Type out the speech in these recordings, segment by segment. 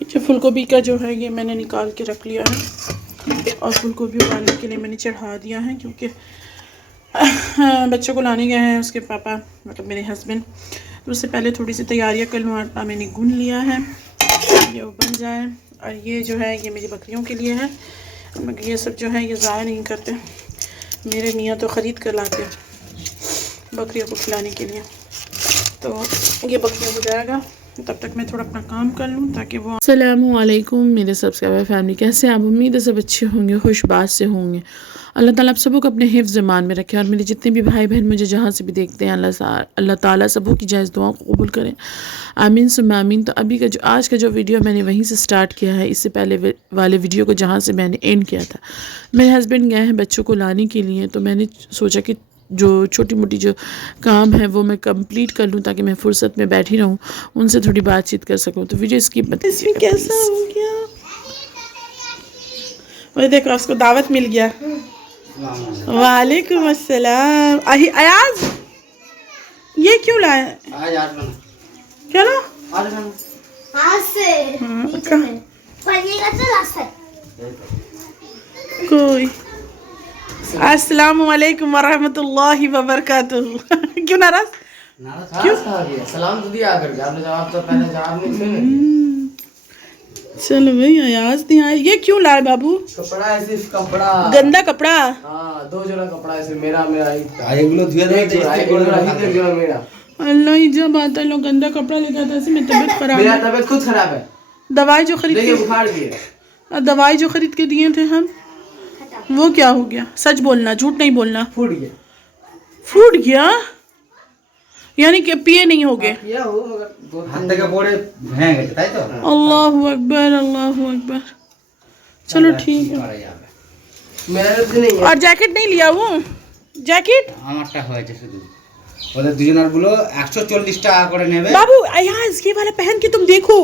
जो फूल गोभी का जो है ये मैंने निकाल के रख लिया है और फूल गोभी उबालने के लिए मैंने चढ़ा दिया है, क्योंकि बच्चों को लाने गए हैं उसके पापा, मतलब मेरे हस्बैंड। तो उससे पहले थोड़ी सी तैयारियां कर लूँ। आटा मैंने गूंद लिया है, ये बन जाए। और ये जो है ये मेरी बकरियों के लिए है, मगर ये सब जो है ये ज़ाया नहीं करते, मेरे मियाँ तो ख़रीद कर लाते बकरियों को खिलाने के लिए। तो ये बकरियों हो जाएगा, तब तक मैं थोड़ा अपना काम कर लूँ ताकि वो। अस्सलामुअलैकुम मेरे सब्सक्राइबर फैमिली, कैसे हैं आप? उम्मीद है सब अच्छे होंगे, खुशबाश से होंगे। अल्लाह ताला आप सबको अपने हिफ्ज़ ईमान में रखे और मेरे जितने भी भाई बहन मुझे जहाँ से भी देखते हैं अल्लाह ताला सबों की जायज़ दुआओं को कबूल करें, आमीन सुम्मा आमीन। तो अभी का जो आज का जो वीडियो मैंने वहीं से स्टार्ट किया है, इससे पहले वाले वीडियो को जहाँ से मैंने एंड किया था। मेरे हस्बैंड गए हैं बच्चों को लाने के लिए, तो मैंने सोचा कि जो छोटी मोटी जो काम है वो मैं कंप्लीट कर लूँ ताकि मैं फुर्सत में बैठी रहूँ, उनसे थोड़ी बातचीत कर सकूँ। तो वीडियो स्किप मत। इसमें कैसा हो गया? वही देखो उसको दावत मिल गया। वालेकुम अस्सलाम। अयाज ये क्यों लाए? चलो कोई अस्सलाम वालेकुम वरहमतुल्लाहि वबरकातुहू। क्यों नाराज? क्यों? सलाम तो दिया करके आपने जवाब तो पहले जवाब नहीं दिया। चलो भाई अयाज नहीं आया, ये क्यों लाए बाबू? कपड़ा है, सिर्फ कपड़ा, गंदा कपड़ा। हाँ 2 जोड़ा कपड़ा है, सिर्फ मेरा एगुलो धुआ दे मेरा। अल्लाह ही जब आता है लोग गंदा कपड़ा लेके आता है। मैं तबीयत खराब, मेरा तबीयत खुद खराब है। दवाई जो खरीद के बुखार की है, दवाई जो खरीद के दिए थे हम, वो क्या हो गया? सच बोलना, झूठ नहीं बोलना। फूट गया। फूट गया यानी कि पिए नहीं हो गए? अल्लाहु अकबर अल्लाहु अकबर। चलो ठीक है। और जैकेट नहीं लिया? वो जैकेट बाबू अयाज ये वाला पहन के तुम देखो।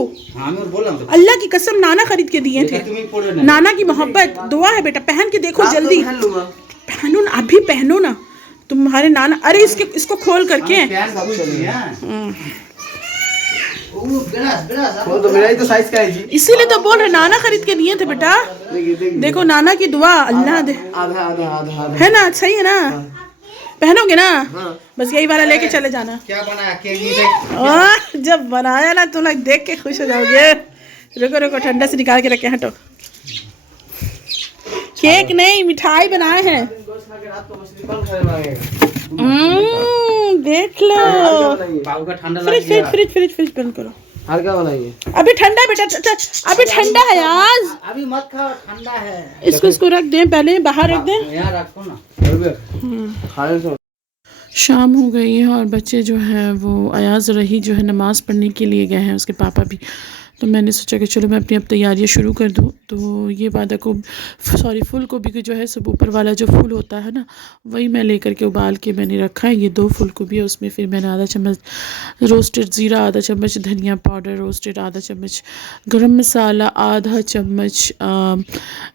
अल्लाह की कसम नाना खरीद के दिए थे, नाना की मोहब्बत दुआ है बेटा, पहन के देखो जल्दी। पहनो ना, अभी पहनो ना, तुम्हारे नाना। अरे इसको खोल करके वो तो मेरा ही तो साइज का है जी, इसीलिए तो बोल रहे नाना खरीद के दिए थे बेटा। देखो नाना की दुआ अल्लाह दे। आधा आधा आधा है ना? सही है ना? पहनोगे ना? बस यही वाला लेके चले जाना। क्या बनाया? जब बनाया ना तुम लोग देख के खुश हो जाओगे। रुको रुको ठंडा से निकाल के रखे, हटो। केक नहीं मिठाई बनाए हैं। देख लो। फ्रिज बंद करो। हल्का बनाइए, अभी ठंडा बेटा, अभी ठंडा है आज, अभी मत खाओ, ठंडा है। इसको रख दें, पहले बाहर रख दें। यहाँ रखो ना। शाम हो गई है और बच्चे जो है वो अयाज रही जो है नमाज़ पढ़ने के लिए गए हैं, उसके पापा भी। तो मैंने सोचा कि चलो मैं अपनी अब तैयारियां शुरू कर दूं। तो ये फूल गोभी की जो है सब ऊपर वाला जो फूल होता है ना, वही मैं लेकर के उबाल के मैंने रखा है। ये 2 फूल गोभी है, उसमें फिर मैंने आधा चम्मच रोस्टेड ज़ीरा, आधा चम्मच धनिया पाउडर रोस्टेड, आधा चम्मच गरम मसाला, आधा चम्मच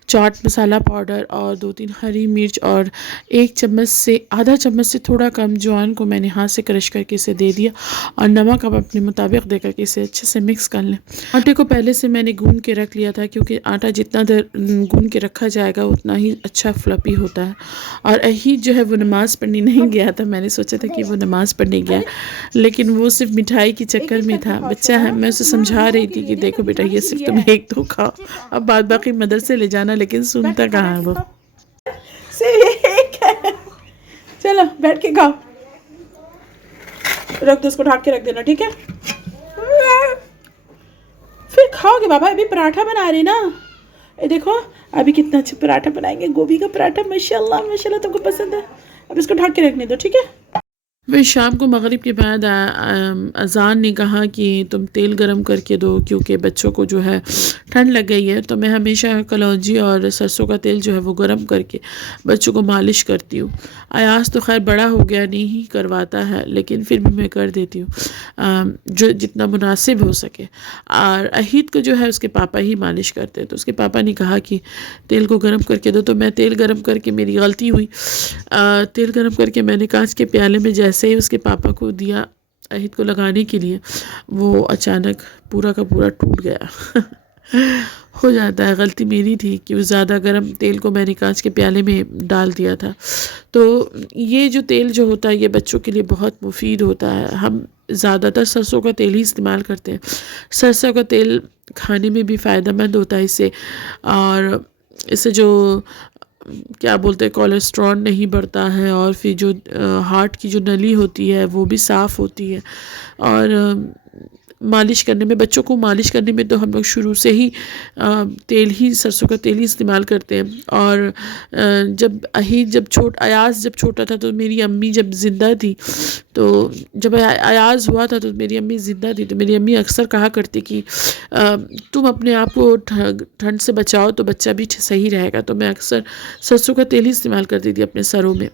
चाट मसाला पाउडर और 2-3 हरी मिर्च और 1 चम्मच से आधा चम्मच से थोड़ा कम जवान को मैंने हाथ से क्रश करके इसे दे दिया, और नमक अब अपने मुताबिक दे करके इसे अच्छे से मिक्स कर लें। आटे को पहले से मैंने गूंद के रख लिया था, क्योंकि आटा जितना देर गूंद के रखा जाएगा उतना ही अच्छा फ्लफी होता है। और अहीद जो है वो नमाज़ पढ़ने नहीं गया था, मैंने सोचा था कि वो नमाज़ पढ़ने गया, लेकिन वो सिर्फ मिठाई के चक्कर में था। बच्चा है, मैं उसे समझा रही थी कि देखो बेटा ये सिर्फ तुम 1-2 खाओ, अब बाद बाकी मदरसे ले जाना, लेकिन सुनता कहाँ है वो। चलो बैठ के खाओ, रख दो उसको, ढक के रख देना, ठीक है? फिर खाओगे बाबा, अभी पराठा बना रहे ना। ये देखो अभी कितना अच्छा पराठा बनाएंगे, गोभी का पराठा, माशाल्लाह माशाल्लाह, तुमको पसंद है। अब इसको ढक के रखने दो, ठीक है? फिर शाम को मगरिब के बाद अज़ान ने कहा कि तुम तेल गरम करके दो, क्योंकि बच्चों को जो है ठंड लग गई है। तो मैं हमेशा कलौंजी और सरसों का तेल जो है वो गरम करके बच्चों को मालिश करती हूँ। अयाज तो खैर बड़ा हो गया, नहीं करवाता है, लेकिन फिर भी मैं कर देती हूँ जो जितना मुनासिब हो सके। और अहीद को जो है उसके पापा ही मालिश करते हैं, तो उसके पापा ने कहा कि तेल को गरम करके दो। तो मैं तेल गरम करके, मेरी गलती हुई, तेल गरम करके मैंने कांच के प्याले में जैसे ही उसके पापा को दिया अहीद को लगाने के लिए, वो अचानक पूरा का पूरा टूट गया। हो जाता है, गलती मेरी थी कि वो ज़्यादा गर्म तेल को मैंने कांच के प्याले में डाल दिया था। तो ये जो तेल जो होता है ये बच्चों के लिए बहुत मुफीद होता है। हम ज़्यादातर सरसों का तेल ही इस्तेमाल करते हैं। सरसों का तेल खाने में भी फ़ायदेमंद होता है इससे, और इससे जो क्या बोलते हैं कोलेस्ट्रॉल नहीं बढ़ता है, और फिर जो हार्ट की जो नली होती है वो भी साफ़ होती है। और मालिश करने में, बच्चों को मालिश करने में तो हम लोग शुरू से ही तेल ही, सरसों का तेल ही इस्तेमाल करते हैं। और जब अयाज़ जब छोटा था तो मेरी अम्मी जब ज़िंदा थी, तो जब अयाज़ हुआ था तो मेरी अम्मी ज़िंदा थी, तो मेरी अम्मी अक्सर कहा करती कि तुम अपने आप को ठंड से बचाओ तो बच्चा भी सही रहेगा। तो मैं अक्सर सरसों का तेल ही इस्तेमाल करती थी अपने सरों में,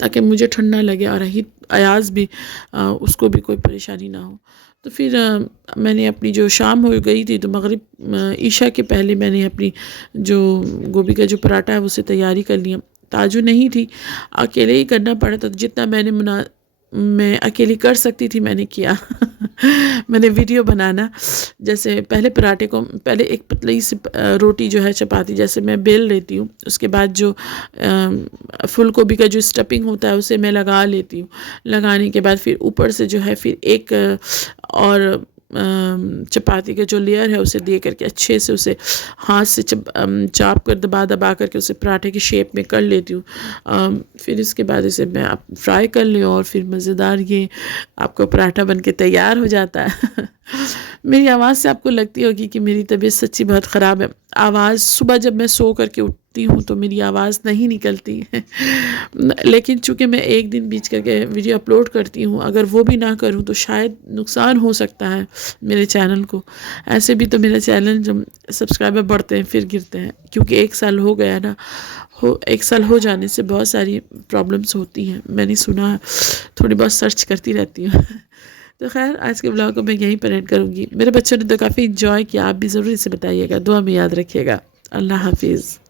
ताकि मुझे ठंड ना लगे और अयाज़ भी उसको भी कोई परेशानी ना हो। तो फिर मैंने अपनी जो शाम हो गई थी तो मगरिब ईशा के पहले मैंने अपनी जो गोभी का जो पराठा है उसे तैयारी कर लिया। ताजू नहीं थी, अकेले ही करना पड़ा था, जितना मैं अकेली कर सकती थी मैंने किया। मैंने वीडियो बनाना, जैसे पहले पराठे को, पहले एक पतली सी रोटी जो है चपाती जैसे मैं बेल लेती हूँ, उसके बाद जो फूल गोभी का जो स्टफिंग होता है उसे मैं लगा लेती हूँ। लगाने के बाद फिर ऊपर से जो है फिर एक और चपाती का जो लेयर है उसे दे करके अच्छे से उसे हाथ से चाप कर दबा करके उसे पराठे की शेप में कर लेती हूँ। फिर इसके बाद इसे मैं फ्राई कर लूँ और फिर मज़ेदार ये आपका पराठा बन के तैयार हो जाता है। मेरी आवाज़ से आपको लगती होगी कि मेरी तबीयत सच्ची बहुत ख़राब है। आवाज़ सुबह जब मैं सो करके उठती हूँ तो मेरी आवाज़ नहीं निकलती है। लेकिन चूँकि मैं एक दिन बीच करके वीडियो अपलोड करती हूँ, अगर वो भी ना करूँ तो शायद नुकसान हो सकता है मेरे चैनल को। ऐसे भी तो मेरा चैनल जब सब्सक्राइबर बढ़ते हैं फिर गिरते हैं, क्योंकि 1 साल हो गया ना, 1 साल हो जाने से बहुत सारी प्रॉब्लम्स होती हैं। मैंने सुना है, थोड़ी बहुत सर्च करती रहती हूँ। तो खैर आज के ब्लॉग को मैं यहीं पर एंड करूँगी। मेरे बच्चों ने तो काफ़ी इंजॉय किया, आप भी ज़रूर इसे बताइएगा, दुआ में याद रखिएगा। अल्लाह हाफिज़।